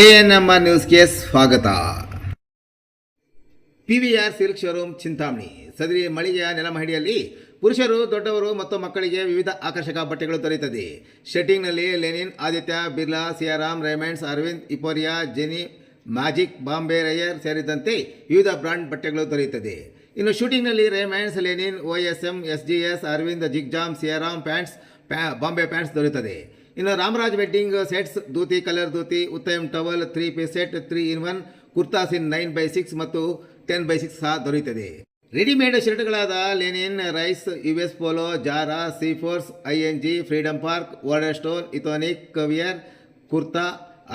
ANMR ನ್ಯೂಸ್ಗೆ ಸ್ವಾಗತ. PVR silk showroom Chintamani. ಸದರಿ ಮಳಿಗೆಯ ನೆಲಮಹಡಿಯಲ್ಲಿ ಪುರುಷರು, ದೊಡ್ಡವರು ಮತ್ತು ಮಕ್ಕಳಿಗೆ ವಿವಿಧ ಆಕರ್ಷಕ ಬಟ್ಟೆಗಳು ದೊರೆಯುತ್ತದೆ. ಶೆಟ್ಟಿಂಗ್ನಲ್ಲಿ ಲೆನಿನ್, ಆದಿತ್ಯ ಬಿರ್ಲಾ, ಸಿಯಾರಾಮ್, ರೇಮಂಡ್ಸ್, ಅರವಿಂದ್, ಇಪೋರಿಯಾ, ಜೆನಿ, ಮ್ಯಾಜಿಕ್, ಬಾಂಬೆ ರೈಯರ್ ಸೇರಿದಂತೆ ವಿವಿಧ ಬ್ರಾಂಡ್ ಬಟ್ಟೆಗಳು ದೊರೆಯುತ್ತದೆ. ಇನ್ನು ಶೂಟಿಂಗ್ನಲ್ಲಿ Raymonds, linen, OSM, SGS, Arvind, ಜಿಗ್ಜಾಮ್, ಸಿಯಾರಾಮ್ ಪ್ಯಾಂಟ್ಸ್, ಬಾಂಬೆ ಪ್ಯಾಂಟ್ಸ್ ದೊರೆಯುತ್ತದೆ. ಇನ್ನು Ramraj wedding sets, dhoti, colour dhoti, Uttam towel, 3 piece set, 3 in 1 kurtas in 9x6 ಮತ್ತು 10x6 ಸಹ ದೊರೆಯುತ್ತದೆ. ರೆಡಿಮೇಡ್ ಶರ್ಟ್ಗಳಾದ ಲೆನಿನ್, ರೈಸ್, US ಪೋಲೋ, ಜಾರಾ, ಸೀಫೋರ್ಸ್, ING, ಫ್ರೀಡಮ್ ಪಾರ್ಕ್, ವಾರ್ಡರ್ ಸ್ಟೋನ್, ಇಥೋನಿಕ್, ಕವಿಯರ್, ಕುರ್ತಾ,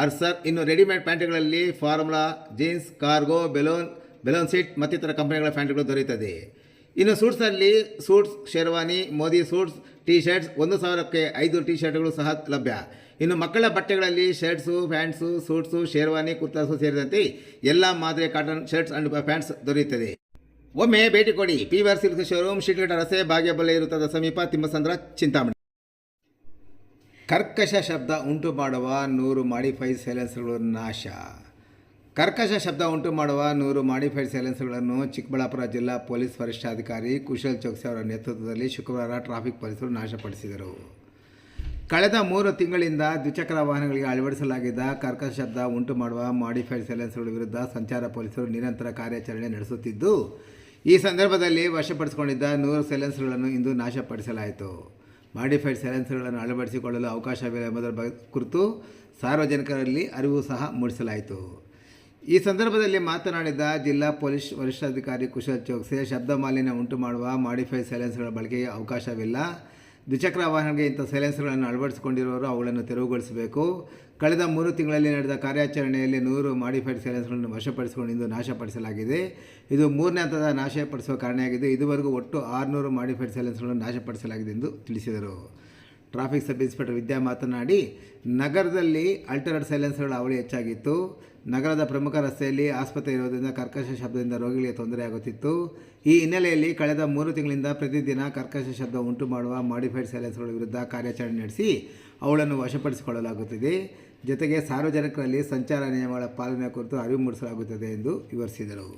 ಅರ್ಸರ್. ಇನ್ನು ರೆಡಿಮೇಡ್ ಪ್ಯಾಂಟ್ಗಳಲ್ಲಿ formula, jeans, cargo, balloon seat ಮತ್ತಿತರ ಕಂಪನಿಗಳ ಪ್ಯಾಂಟ್ಗಳು ದೊರೆಯುತ್ತದೆ. ಇನ್ನು ಸೂಟ್ಸ್ನಲ್ಲಿ suits, sherwani, Modi suits, T shirts, 1,000ಕ್ಕೆ 5 ಟೀ ಶರ್ಟ್ಗಳು ಸಹ ಲಭ್ಯ. ಇನ್ನು ಮಕ್ಕಳ ಬಟ್ಟೆಗಳಲ್ಲಿ shirts, pants, suits, sherwani, kurtas ಸೇರಿದಂತೆ ಎಲ್ಲ ಮಾದರಿಯ ಕಾಟನ್ ಶರ್ಟ್ಸ್ ಅಂಡ್ ಪ್ಯಾಂಟ್ಸ್ ದೊರೆಯುತ್ತದೆ. ಒಮ್ಮೆ ಭೇಟಿ ಕೊಡಿ. PVR ಸಿಲ್ಕ್ ಶೋರೂಮ್, ಶೀಟ್ಘಟ್ಟ ರಸ್ತೆ, ಭಾಗ್ಯಬಲ್ಲೆ ವೃತ್ತದ ಸಮೀಪ, ತಿಮ್ಮಸಂದ್ರ, ಚಿಂತಾಮಣಿ. ಕರ್ಕಶ ಶಬ್ದ ಉಂಟು ಮಾಡುವ 100 ಮಾಡಿಫೈಡ್ ಸೈಲೆನ್ಸರ್ಗಳು ನಾಶ. ಕರ್ಕಶ ಶಬ್ದ ಉಂಟು ಮಾಡುವ 100 ಮಾಡಿಫೈಡ್ ಸೈಲೆನ್ಸರ್ಗಳನ್ನು ಚಿಕ್ಕಬಳ್ಳಾಪುರ ಜಿಲ್ಲಾ ಪೊಲೀಸ್ ವರಿಷ್ಠಾಧಿಕಾರಿ ಕುಶಲ್ ಚೌಕ್ಸಿ ಅವರ ನೇತೃತ್ವದಲ್ಲಿ ಶುಕ್ರವಾರ ಟ್ರಾಫಿಕ್ ಪೊಲೀಸರು ನಾಶಪಡಿಸಿದರು. ಕಳೆದ 3 ತಿಂಗಳಿಂದ ದ್ವಿಚಕ್ರ ವಾಹನಗಳಿಗೆ ಅಳವಡಿಸಲಾಗಿದ್ದ ಕರ್ಕಶ ಶಬ್ದ ಉಂಟು ಮಾಡುವ ಮಾಡಿಫೈಡ್ ಸೈಲೆನ್ಸರ್ಗಳ ವಿರುದ್ಧ ಸಂಚಾರ ಪೊಲೀಸರು ನಿರಂತರ ಕಾರ್ಯಾಚರಣೆ ನಡೆಸುತ್ತಿದ್ದು, ಈ ಸಂದರ್ಭದಲ್ಲಿ ವಶಪಡಿಸಿಕೊಂಡಿದ್ದ 100 ಸೈಲೆನ್ಸರ್ಗಳನ್ನು ಇಂದು ನಾಶಪಡಿಸಲಾಯಿತು. ಮಾಡಿಫೈಡ್ ಸೈಲೆನ್ಸರ್ಗಳನ್ನು ಅಳವಡಿಸಿಕೊಳ್ಳಲು ಅವಕಾಶವಿಲ್ಲ ಎಂಬುದರ ಕುರಿತು ಸಾರ್ವಜನಿಕರಲ್ಲಿ ಅರಿವು ಸಹ ಮೂಡಿಸಲಾಯಿತು. ಈ ಸಂದರ್ಭದಲ್ಲಿ ಮಾತನಾಡಿದ ಜಿಲ್ಲಾ ಪೊಲೀಸ್ ವರಿಷ್ಠಾಧಿಕಾರಿ ಕುಶಲ್ ಚೌಕ್ಸಿ, ಶಬ್ದ ಮಾಲಿನ್ಯ ಉಂಟು ಮಾಡುವ ಮಾಡಿಫೈಡ್ ಸೈಲೆನ್ಸರ್ಗಳ ಬಳಕೆಗೆ ಅವಕಾಶವಿಲ್ಲ. ದ್ವಿಚಕ್ರ ವಾಹನಗಳಿಗೆ ಇಂಥ ಸೈಲೆನ್ಸರ್ಗಳನ್ನು ಅಳವಡಿಸಿಕೊಂಡಿರುವವರು ಅವುಗಳನ್ನು ತೆರವುಗೊಳಿಸಬೇಕು. ಕಳೆದ 3 ತಿಂಗಳಲ್ಲಿ ನಡೆದ ಕಾರ್ಯಾಚರಣೆಯಲ್ಲಿ 100 ಮಾಡಿಫೈಡ್ ಸೈಲೆನ್ಸರ್ಗಳನ್ನು ವಶಪಡಿಸಿಕೊಂಡು ಇಂದು ನಾಶಪಡಿಸಲಾಗಿದೆ. ಇದು 3ನೇ ಹಂತದ ನಾಶಪಡಿಸುವ ಕಾರಣವಾಗಿದ್ದು, ಇದುವರೆಗೂ ಒಟ್ಟು 600 ಮಾಡಿಫೈಡ್ ಸೈಲೆನ್ಸರ್ಗಳನ್ನು ನಾಶಪಡಿಸಲಾಗಿದೆ ಎಂದು ತಿಳಿಸಿದರು. ಟ್ರಾಫಿಕ್ ಸಬ್ ಇನ್ಸ್ಪೆಕ್ಟರ್ ವಿದ್ಯಾ ಮಾತನಾಡಿ, ನಗರದಲ್ಲಿ ಅಲ್ಟರ್ನೇಟ್ ಸೈಲೆನ್ಸರ್ಗಳ ಅವಳಿ ಹೆಚ್ಚಾಗಿತ್ತು. ನಗರದ ಪ್ರಮುಖ ರಸ್ತೆಯಲ್ಲಿ ಆಸ್ಪತ್ರೆ ಇರುವುದರಿಂದ ಕರ್ಕಶ ಶಬ್ದದಿಂದ ರೋಗಿಗಳಿಗೆ ತೊಂದರೆಯಾಗುತ್ತಿತ್ತು. ಈ ಹಿನ್ನೆಲೆಯಲ್ಲಿ ಕಳೆದ 3 ತಿಂಗಳಿಂದ ಪ್ರತಿದಿನ ಕರ್ಕಶ ಶಬ್ದ ಉಂಟು ಮಾಡುವ ಮಾಡಿಫೈಡ್ ಸೈಲೆನ್ಸರ್ಗಳ ವಿರುದ್ಧ ಕಾರ್ಯಾಚರಣೆ ನಡೆಸಿ ಅವುಗಳನ್ನು ವಶಪಡಿಸಿಕೊಳ್ಳಲಾಗುತ್ತಿದೆ. ಜೊತೆಗೆ ಸಾರ್ವಜನಿಕರಲ್ಲಿ ಸಂಚಾರ ನಿಯಮಗಳ ಪಾಲನೆ ಕುರಿತು ಅರಿವು ಮೂಡಿಸಲಾಗುತ್ತದೆ ಎಂದು ವಿವರಿಸಿದರು.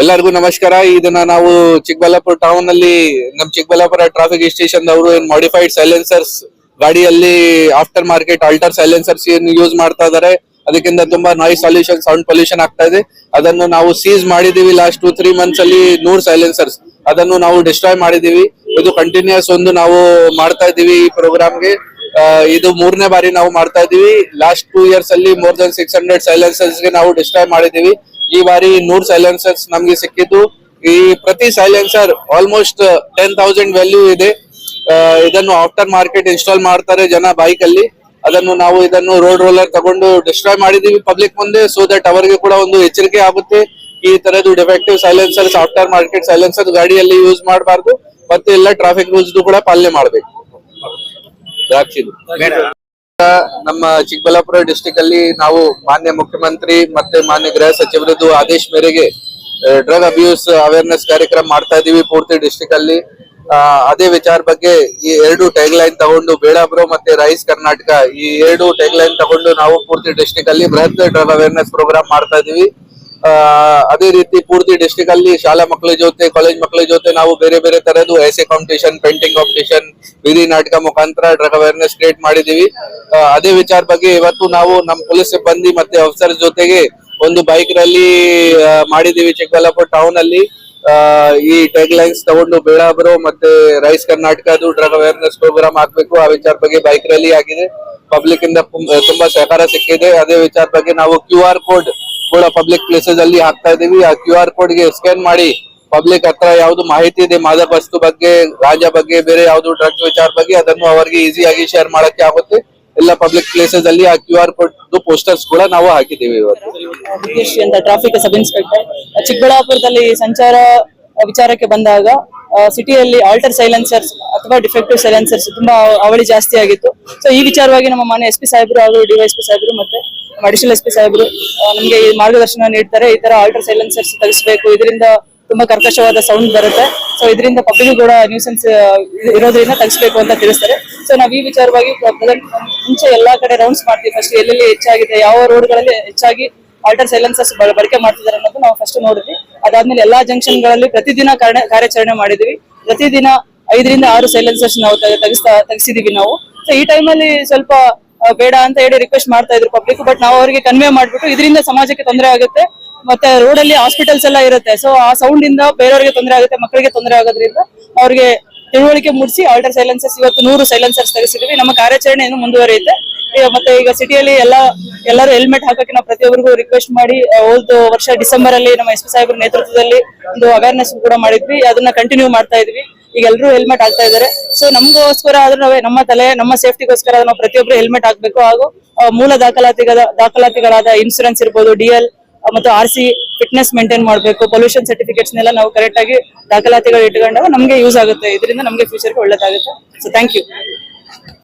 ಎಲ್ಲರಿಗೂ ನಮಸ್ಕಾರ. ಇದನ್ನ ನಾವು ಚಿಕ್ಕಬಳ್ಳಾಪುರ ಟೌನ್ ಅಲ್ಲಿ ನಮ್ ಚಿಕ್ಕಬಳ್ಳಾಪುರ ಟ್ರಾಫಿಕ್ ಸ್ಟೇಷನ್ ಅವರು ಏನ್ ಮಾಡಿಫೈಡ್ ಸೈಲೆನ್ಸರ್ಸ್ ಗಾಡಿಯಲ್ಲಿ ಆಫ್ಟರ್ ಮಾರ್ಕೆಟ್ ಆಲ್ಟರ್ ಸೈಲೆನ್ಸರ್ಸ್ ಏನ್ ಯೂಸ್ ಮಾಡ್ತಾ ಇದಾರೆ, ಅದಕ್ಕಿಂತ ತುಂಬಾ ನಾಯ್ಸ್ ಸೊಲ್ಯೂಷನ್, ಸೌಂಡ್ ಪೊಲ್ಯೂಷನ್ ಆಗ್ತಾ ಇದೆ. ಅದನ್ನು ನಾವು ಸೀಸ್ ಮಾಡಿದೀವಿ. ಲಾಸ್ಟ್ 2-3 ಮಂತ್ಸ್ ಅಲ್ಲಿ 100 ಸೈಲೆನ್ಸರ್ಸ್ ಅದನ್ನು ನಾವು ಡಿಸ್ಟ್ರಾಯ್ ಮಾಡಿದೀವಿ. ಇದು ಕಂಟಿನ್ಯೂಸ್ ಒಂದು ನಾವು ಮಾಡ್ತಾ ಇದೀವಿ ಈ ಪ್ರೋಗ್ರಾಮ್ಗೆ. ಇದು 3ನೇ ಬಾರಿ ನಾವು ಮಾಡ್ತಾ ಇದೀವಿ. ಲಾಸ್ಟ್ 2 years ಅಲ್ಲಿ ಮೋರ್ ದನ್ 600 ಸೈಲೆನ್ಸರ್ಸ್ ಗೆ ನಾವು ಡಿಸ್ಟ್ರಾಯ್ ಮಾಡಿದೀವಿ. ಈ ಬಾರಿ 100 ಸೈಲೆನ್ಸರ್ಸ್ ನಮ್ಗೆ ಸಿಕ್ಕಿದ್ದು. ಈ ಪ್ರತಿ ಸೈಲೆನ್ಸರ್ ಆಲ್ಮೋಸ್ಟ್ 10,000 ವ್ಯಾಲ್ಯೂ ಇದೆ. ಇದನ್ನು ಆಫ್ಟರ್ ಮಾರ್ಕೆಟ್ ಇನ್ಸ್ಟಾಲ್ ಮಾಡ್ತಾರೆ ಜನ ಬೈಕ್ ಅಲ್ಲಿ. ಇದನ್ನು ರೋಡ್ ರೋಲರ್ ತಗೊಂಡು ಡಿಸ್ಟ್ರಾಯ್ ಮಾಡಿದೀವಿ ಪಬ್ಲಿಕ್ ಮುಂದೆ, ಸೋ ದಟ್ ಅವರಿಗೆ ಕೂಡ ಒಂದು ಎಚ್ಚರಿಕೆ ಆಗುತ್ತೆ. ಈ ತರದ್ದು ಡಿಫೆಕ್ಟಿವ್ ಸೈಲೆನ್ಸರ್ಸ್, ಆಫ್ಟರ್ ಮಾರ್ಕೆಟ್ ಸೈಲೆನ್ಸರ್ ಗಾಡಿಯಲ್ಲಿ ಯೂಸ್ ಮಾಡಬಾರ್ದು, ಮತ್ತೆ ಎಲ್ಲ ಟ್ರಾಫಿಕ್ ರೂಲ್ಸ್ ಕೂಡ ಪಾಲನೆ ಮಾಡಬೇಕು. ನಮ್ಮ ಚಿಕ್ಕಬಳ್ಳಾಪುರ ಡಿಸ್ಟಿಕ್ ಅಲ್ಲಿ ನಾವು ಮಾನ್ಯ ಮುಖ್ಯಮಂತ್ರಿ ಮತ್ತೆ ಮಾನ್ಯ ಗೃಹ ಸಚಿವರದ್ದು ಆದೇಶ ಮೇರೆಗೆ ಡ್ರಗ್ ಅಬ್ಯೂಸ್ ಅವೇರ್ನೆಸ್ ಕಾರ್ಯಕ್ರಮ ಮಾಡ್ತಾ ಇದೀವಿ ಪೂರ್ತಿ ಡಿಸ್ಟಿಕ್ ಅಲ್ಲಿ. ಅದೇ ವಿಚಾರ ಬಗ್ಗೆ ಈ 2 ಟ್ಯಾಗ್ ಲೈನ್ ತಗೊಂಡು, ಬೇಡ ಬ್ರೋ ಮತ್ತೆ ರೈಸ್ ಕರ್ನಾಟಕ, ಈ 2 ಟ್ಯಾಗ್ ಲೈನ್ ತಗೊಂಡು ನಾವು ಪೂರ್ತಿ ಡಿಸ್ಟಿಕ್ ಅಲ್ಲಿ ಬೃಹತ್ ಡ್ರಗ್ ಅವೇರ್ನೆಸ್ ಪ್ರೋಗ್ರಾಮ್ ಮಾಡ್ತಾ ಇದೀವಿ. ಅದೇ ರೀತಿ ಪೂರ್ತಿ ಡಿಸ್ಟಿಕ್ ಅಲ್ಲಿ ಶಾಲಾ ಮಕ್ಕಳ ಜೊತೆ, ಕಾಲೇಜ್ ಮಕ್ಕಳ ಜೊತೆ ನಾವು ಬೇರೆ ಬೇರೆ ತರದ್ದು ಎಸೆ ಕಾಂಪಿಟೇಷನ್, ಪೇಂಟಿಂಗ್ ಕಾಂಪಿಟೇಷನ್, ಬೀದಿ ನಾಟಕ ಮುಖಾಂತರ ಡ್ರಗ್ ಅವೇರ್ನೆಸ್ ಕ್ರಿಯೇಟ್ ಮಾಡಿದೀವಿ. ಅದೇ ವಿಚಾರ ಬಗ್ಗೆ ಇವತ್ತು ನಾವು ನಮ್ಮ ಪೊಲೀಸ್ ಸಿಬ್ಬಂದಿ ಮತ್ತೆ ಆಫೀಸರ್ ಜೊತೆಗೆ ಒಂದು ಬೈಕ್ ರ್ಯಾಲಿ ಮಾಡಿದೀವಿ ಚಿಕ್ಕಬಳ್ಳಾಪುರ ಟೌನ್ ಅಲ್ಲಿ. ಈ ಟ್ಯಾಗ್ ಲೈನ್ಸ್ ತಗೊಂಡು, ಬೇಡ ಬ್ರೋ ಮತ್ತೆ ರೈಸ್ ಕರ್ನಾಟಕದು ಡ್ರಗ್ ಅವೇರ್ನೆಸ್ ಪ್ರೋಗ್ರಾಮ್ ಹಾಕ್ಬೇಕು, ಆ ವಿಚಾರ ಬಗ್ಗೆ ಬೈಕ್ ರ್ಯಾಲಿ ಆಗಿದೆ. ಪಬ್ಲಿಕ್ ಇಂದ ತುಂಬಾ ಸಹಕಾರ ಸಿಕ್ಕಿದೆ. ಅದೇ ವಿಚಾರ ಬಗ್ಗೆ ನಾವು QR ಕೋಡ್ ಕೂಡ ಪಬ್ಲಿಕ್ ಪ್ಲೇಸಸ್ ಅಲ್ಲಿ ಹಾಕ್ತಾ ಇದೀವಿ. ಆ QR ಕೋಡ್ ಗೆ ಸ್ಕ್ಯಾನ್ ಮಾಡಿ ಪಬ್ಲಿಕ್ ಹತ್ರ ಯಾವ್ದು ಮಾಹಿತಿ ಇದೆ ಮಾದಕ ವಸ್ತು ಬಗ್ಗೆ, ಗಾಂಜಾ ಬಗ್ಗೆ, ಬೇರೆ ಯಾವ್ದು ಡ್ರಗ್ಸ್ ವಿಚಾರ ಬಗ್ಗೆ, ಅದನ್ನು ಅವರಿಗೆ ಈಸಿಯಾಗಿ ಶೇರ್ ಮಾಡಕ್ಕೆ ಆಗುತ್ತೆ. ಎಲ್ಲ ಪಬ್ಲಿಕ್ ಪ್ಲೇಸಸ್ ಅಲ್ಲಿ ಆ QR ಕೋಡ್ ಪೋಸ್ಟರ್ಸ್ ಕೂಡ ನಾವು ಹಾಕಿದ್ದೀವಿ. ಇವತ್ತು ವಿದ್ಯಶ್ರೀ ಅಂತ ಟ್ರಾಫಿಕ್ ಸಬ್ ಇನ್ಸ್ಪೆಕ್ಟರ್. ಚಿಕ್ಕಬಳ್ಳಾಪುರದಲ್ಲಿ ಸಂಚಾರ ವಿಚಾರಕ್ಕೆ ಬಂದಾಗ ಸಿಟಿಯಲ್ಲಿ ಆಲ್ಟರ್ ಸೈಲೆನ್ಸರ್ಸ್ ಅಥವಾ ಡಿಫೆಕ್ಟಿವ್ ಸೈಲೆನ್ಸರ್ಸ್ ತುಂಬಾ ಅವಳಿ ಜಾಸ್ತಿ ಆಗಿತ್ತು. ಸೊ ಈ ವಿಚಾರವಾಗಿ ನಮ್ಮ ಮಾನ್ಯ SP ಸಾಹೇಬರು ಹಾಗೂ DYSP ಸಾಹೇಬರು ಮತ್ತೆ ಅಡಿಷನಲ್ SP ಸಾಹೇಬರು ನಮಗೆ ಈ ಮಾರ್ಗದರ್ಶನ ನೀಡ್ತಾರೆ. ಈ ತರ ಆಲ್ಟರ್ ಸೈಲೆನ್ಸರ್ಸ್ ತೆಗೆಸಬೇಕು, ಇದರಿಂದ ತುಂಬಾ ಕರ್ಕಶವಾದ ಸೌಂಡ್ ಬರುತ್ತೆ, ಸೊ ಇದರಿಂದ ಪಬ್ಲಿಕ್ ಕೂಡ ನ್ಯೂಸೆನ್ಸ್ ಇರೋದ್ರಿಂದ ತೆಗಿಸ್ಬೇಕು ಅಂತ ತಿಳಿಸ್ತಾರೆ. ಸೊ ನಾವ್ ಈ ವಿಚಾರವಾಗಿ ಮುಂಚೆ ಎಲ್ಲಾ ಕಡೆ ರೌಂಡ್ಸ್ ಮಾಡ್ತೀವಿ. ಫಸ್ಟ್ ಎಲ್ಲೆಲ್ಲಿ ಹೆಚ್ಚಾಗಿದೆ, ಯಾವ ರೋಡ್ಗಳಲ್ಲಿ ಹೆಚ್ಚಾಗಿ ಆಲ್ಟರ್ ಸೈಲೆನ್ಸರ್ಸ್ ಬಳಕೆ ಮಾಡ್ತಿದ್ದಾರೆ ಅನ್ನೋದು ನಾವು ಫಸ್ಟ್ ನೋಡಿದ್ವಿ. ಅದಾದ್ಮೇಲೆ ಎಲ್ಲಾ ಜಂಕ್ಷನ್ ಗಳಲ್ಲಿ ಪ್ರತಿದಿನ ಕಾರ್ಯಾಚರಣೆ ಮಾಡಿದೀವಿ. ಪ್ರತಿದಿನ 5ರಿಂದ 6 ಸೈಲೆನ್ಸರ್ಸ್ ನಾವು ತೆಗಿಸಿದೀವಿ ನಾವು. ಸೊ ಈ ಟೈಮಲ್ಲಿ ಸ್ವಲ್ಪ ಬೇಡ ಅಂತ ಹೇಳಿ ರಿಕ್ವೆಸ್ಟ್ ಮಾಡ್ತಾ ಇದ್ರು ಪಬ್ಲಿಕ್, ಬಟ್ ನಾವು ಅವರಿಗೆ ಕನ್ವೆ ಮಾಡ್ಬಿಟ್ಟು ಇದರಿಂದ ಸಮಾಜಕ್ಕೆ ತೊಂದರೆ ಆಗುತ್ತೆ, ಮತ್ತೆ ರೋಡ್ ಅಲ್ಲಿ ಹಾಸ್ಪಿಟಲ್ಸ್ ಎಲ್ಲ ಇರುತ್ತೆ, ಸೊ ಆ ಸೌಂಡ್ ಇಂದ ಬೇರೆಯವರಿಗೆ ತೊಂದರೆ ಆಗುತ್ತೆ, ಮಕ್ಕಳಿಗೆ ತೊಂದರೆ ಆಗೋದ್ರಿಂದ ಅವ್ರಿಗೆ ತಿಳುವಳಿಕೆ ಮೂಡಿಸಿ ಆಲ್ಟರ್ ಸೈಲೆನ್ಸರ್ಸ್ ಇವತ್ತು 100 ಸೈಲೆನ್ಸರ್ಸ್ ತೆಗೆಸಿದೀವಿ. ನಮ್ಮ ಕಾರ್ಯಾಚರಣೆ ಇನ್ನು ಮುಂದುವರಿಯುತ್ತೆ. ಮತ್ತೆ ಈಗ ಸಿಟಿಯಲ್ಲಿ ಎಲ್ಲರೂ ಹೆಲ್ಮೆಟ್ ಹಾಕಕ್ಕೆ ನಾವು ಪ್ರತಿಯೊಬ್ಬರಿಗೂ ರಿಕ್ವೆಸ್ಟ್ ಮಾಡಿ ಹೋದ ವರ್ಷ ಡಿಸೆಂಬರ್ ಅಲ್ಲಿ ನಮ್ಮ SP ಸಾಹೇಬ್ರ ನೇತೃತ್ವದಲ್ಲಿ ಒಂದು ಅವೇರ್ನೆಸ್ ಕೂಡ ಮಾಡಿದ್ವಿ. ಅದನ್ನ ಕಂಟಿನ್ಯೂ ಮಾಡ್ತಾ ಇದ್ವಿ. ಈಗ ಎಲ್ಲರೂ ಹೆಲ್ಮೆಟ್ ಹಾಕ್ತಾ ಇದ್ದಾರೆ. ಸೊ ನಮಗೋಸ್ಕರ ಆದ್ರೂ ನಮ್ಮ ಸೇಫ್ಟಿಗೋಸ್ಕರ ನಾವು ಪ್ರತಿಯೊಬ್ಬರು ಹೆಲ್ಮೆಟ್ ಹಾಕ್ಬೇಕು. ಹಾಗೂ ಮೂಲ ದಾಖಲಾತಿಗಳಾದ ಇನ್ಸೂರೆನ್ಸ್ ಇರ್ಬೋದು, DL ಮತ್ತು RC ಫಿಟ್ನೆಸ್ ಮೇಂಟೈನ್ ಮಾಡಬೇಕು. ಪೊಲ್ಯೂಷನ್ ಸರ್ಟಿಫಿಕೇಟ್ಸ್ ನೆಲ್ಲ ನಾವು ಕರೆಕ್ಟ್ ಆಗಿ ದಾಖಲಾತಿಗಳು ಇಟ್ಕೊಂಡಾಗ ನಮಗೆ ಯೂಸ್ ಆಗುತ್ತೆ. ಇದರಿಂದ ನಮಗೆ ಫ್ಯೂಚರ್ಗೆ ಒಳ್ಳೇದಾಗುತ್ತೆ. So thank you.